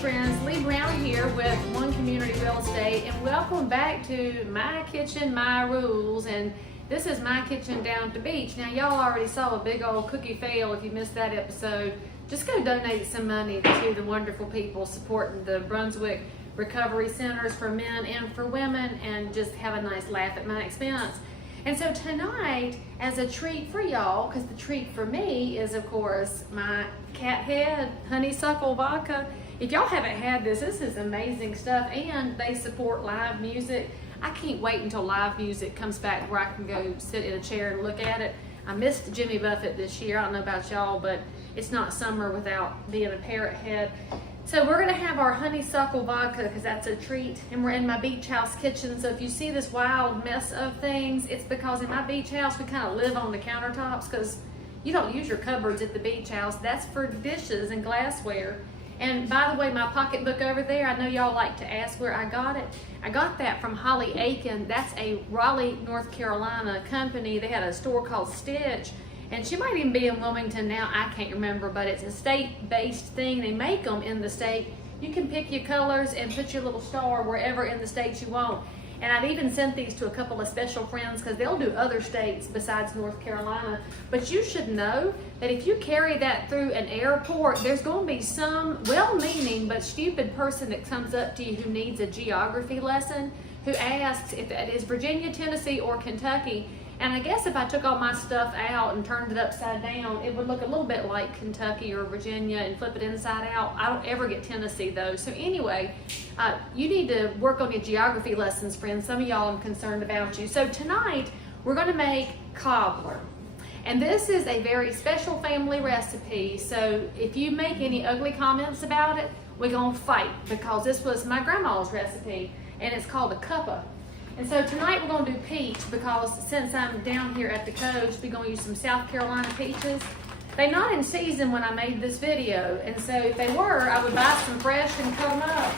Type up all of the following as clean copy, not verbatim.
friends, Lee Brown here with One Community Real Estate, and welcome back to My Kitchen, My Rules. And this is My Kitchen down at the beach. Now y'all already saw a big old cookie fail. If you missed that episode, just go donate some money to the wonderful people supporting the Brunswick Recovery Centers for men and for women, and just have a nice laugh at my expense. And so tonight, as a treat for y'all, because the treat for me is, of course, my cat head Honeysuckle Vodka. If y'all haven't had this is amazing stuff, and they support live music. I can't wait until live music comes back where I can go sit in a chair and look at it. I missed Jimmy Buffett this year. I don't know about y'all, but it's not summer without being a parrot head. So we're gonna have our honeysuckle vodka because that's a treat, and we're in my beach house kitchen. So if you see this wild mess of things, it's because in my beach house we kind of live on the countertops, because you don't use your cupboards at the beach house. That's for dishes and glassware. And by the way, my pocketbook over there, I know y'all like to ask where I got it. I got that from Holly Aiken. That's a Raleigh, North Carolina company. They had a store called Stitch. And she might even be in Wilmington now, I can't remember, but it's a state-based thing. They make them in the state. You can pick your colors and put your little star wherever in the state you want. And I've even sent these to a couple of special friends because they'll do other states besides North Carolina. But you should know that if you carry that through an airport, there's going to be some well-meaning but stupid person that comes up to you who needs a geography lesson, who asks if that is Virginia, Tennessee, or Kentucky. And I guess if I took all my stuff out and turned it upside down, it would look a little bit like Kentucky or Virginia and flip it inside out. I don't ever get Tennessee though. So anyway, you need to work on your geography lessons, friends. Some of y'all I'm concerned about you. So tonight, we're gonna make cobbler. And this is a very special family recipe. So if you make any ugly comments about it, we're gonna fight, because this was my grandma's recipe and it's called a cuppa. And so tonight we're going to do peach, because since I'm down here at the coast, we're going to use some South Carolina peaches. They're not in season when I made this video, and so if they were, I would buy some fresh and cut them up.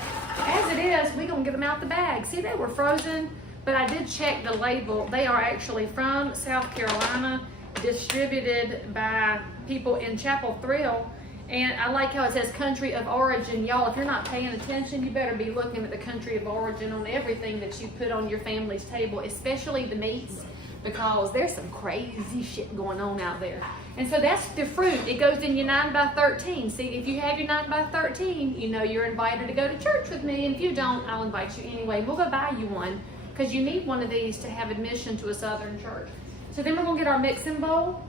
As it is, we're going to get them out the bag. See, they were frozen, but I did check the label. They are actually from South Carolina, distributed by people in Chapel Thrill. And I like how it says country of origin. Y'all, if you're not paying attention, you better be looking at the country of origin on everything that you put on your family's table, especially the meats, because there's some crazy shit going on out there. And so that's the fruit. It goes in your 9x13. See, if you have your 9x13, you know you're invited to go to church with me. And if you don't, I'll invite you anyway. We'll go buy you one, because you need one of these to have admission to a Southern church. So then we're going to get our mixing bowl.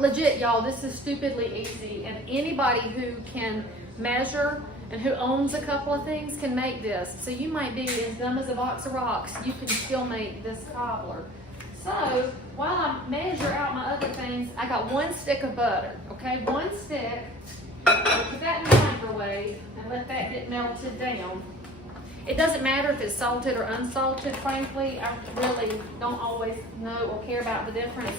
Legit, y'all, this is stupidly easy, and anybody who can measure and who owns a couple of things can make this. So you might be as dumb as a box of rocks, you can still make this cobbler. So while I measure out my other things, I got 1 stick of butter, okay? 1 stick. I'll put that in the microwave and let that get melted down. It doesn't matter if it's salted or unsalted, frankly. I really don't always know or care about the difference.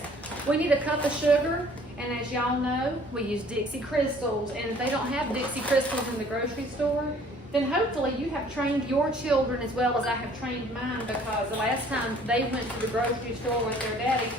We need a cup of sugar, and as y'all know, we use Dixie Crystals. And if they don't have Dixie Crystals in the grocery store, then hopefully you have trained your children as well as I have trained mine, because the last time they went to the grocery store with their daddy,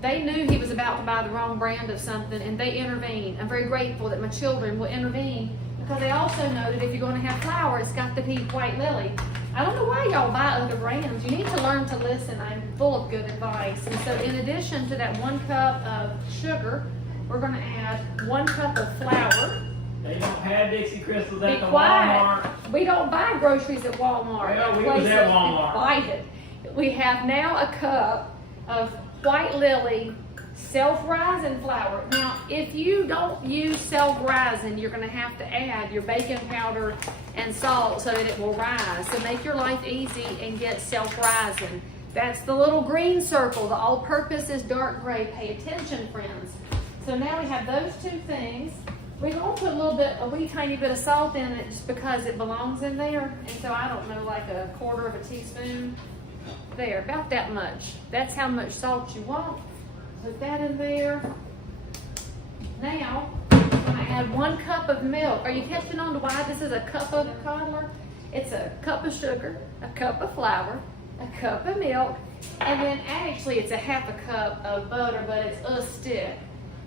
they knew he was about to buy the wrong brand of something, and they intervened. I'm very grateful that my children will intervene, because they also know that if you're going to have flour, it's got to be White Lilly. I don't know why y'all buy other brands. You need to learn to listen. I'm full of good advice. And so in addition to that 1 cup of sugar, we're going to add 1 cup of flour. They don't have Dixie Crystals at the Walmart. Walmart. We don't buy groceries at Walmart. Well, we was at Walmart. Buy it. We have now a cup of White Lilly self-rising flour. Now, if you don't use self-rising, you're going to have to add your baking powder and salt so that it will rise. So make your life easy and get self-rising. That's the little green circle. The all-purpose is dark gray. Pay attention, friends. So now we have those 2 things. We're going to put a wee tiny bit of salt in it just because it belongs in there. And so I don't know, like a 1/4 of a teaspoon. There, about that much. That's how much salt you want. Put that in there. Now, I'm going to add 1 cup of milk. Are you catching on to why this is a Cuppa Cobbler? It's a cup of sugar, a cup of flour, a cup of milk, and then actually it's a 1/2 cup of butter, but it's a stick.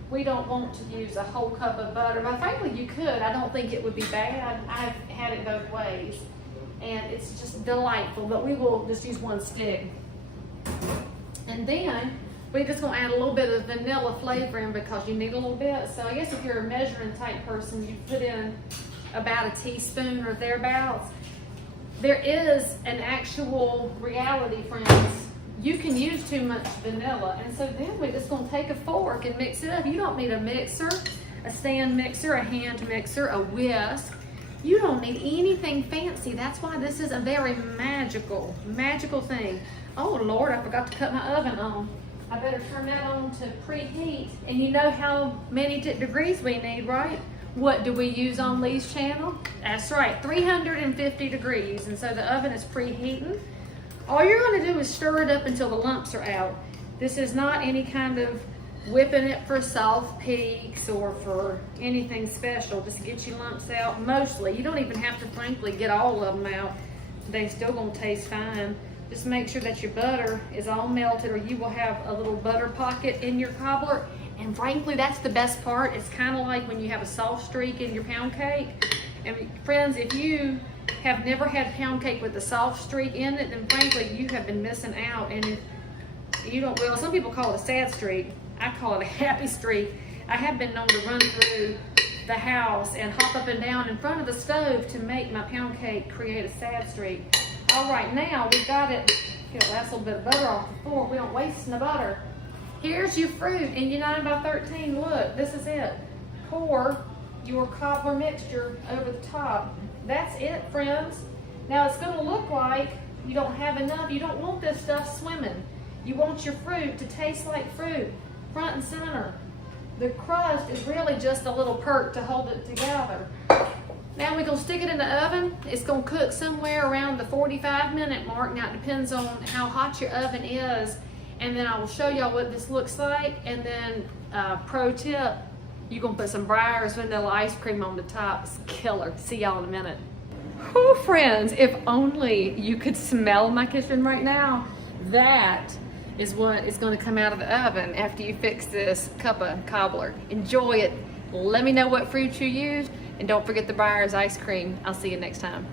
we don't want to use a whole cup of butter, but frankly you could. I don't think it would be bad. I've had it both ways and it's just delightful, but we will just use 1 stick. And then we're just gonna add a little bit of vanilla flavoring because you need a little bit. So I guess if you're a measuring type person, you put in about a teaspoon or thereabouts. There is an actual reality, friends. You can use too much vanilla, and so then we're just gonna take a fork and mix it up. You don't need a mixer, a stand mixer, a hand mixer, a whisk. You don't need anything fancy. That's why this is a very magical thing. Oh Lord, I forgot to cut my oven on. I better turn that on to preheat. And you know how many degrees we need, right? What do we use on Lee's channel? That's right, 350 degrees. And so the oven is preheating. All you're gonna do is stir it up until the lumps are out. This is not any kind of whipping it for soft peaks or for anything special. Just get your lumps out mostly. You don't even have to, frankly, get all of them out. They're still gonna taste fine. Just make sure that your butter is all melted or you will have a little butter pocket in your cobbler. And frankly, that's the best part. It's kind of like when you have a soft streak in your pound cake. And friends, if you have never had pound cake with a soft streak in it, then frankly, you have been missing out. And if you don't, well, some people call it a sad streak. I call it a happy streak. I have been known to run through the house and hop up and down in front of the stove to make my pound cake create a sad streak. All right, now we've got it. Get a last little bit of butter off the fork. We don't waste the butter. Here's your fruit in your 9 by 13. Look, this is it. Pour your cobbler mixture over the top. That's it, friends. Now it's gonna look like you don't have enough. You don't want this stuff swimming. You want your fruit to taste like fruit, front and center. The crust is really just a little perk to hold it together. Now we're gonna stick it in the oven. It's gonna cook somewhere around the 45-minute mark. Now it depends on how hot your oven is. And then I will show y'all what this looks like. And then pro tip, you're gonna put some Breyers vanilla ice cream on the top. It's killer. See y'all in a minute. Oh, friends, if only you could smell my kitchen right now. That is what is gonna come out of the oven after you fix this Cuppa Cobbler. Enjoy it. Let me know what fruit you used. And don't forget the Breyers ice cream. I'll see you next time.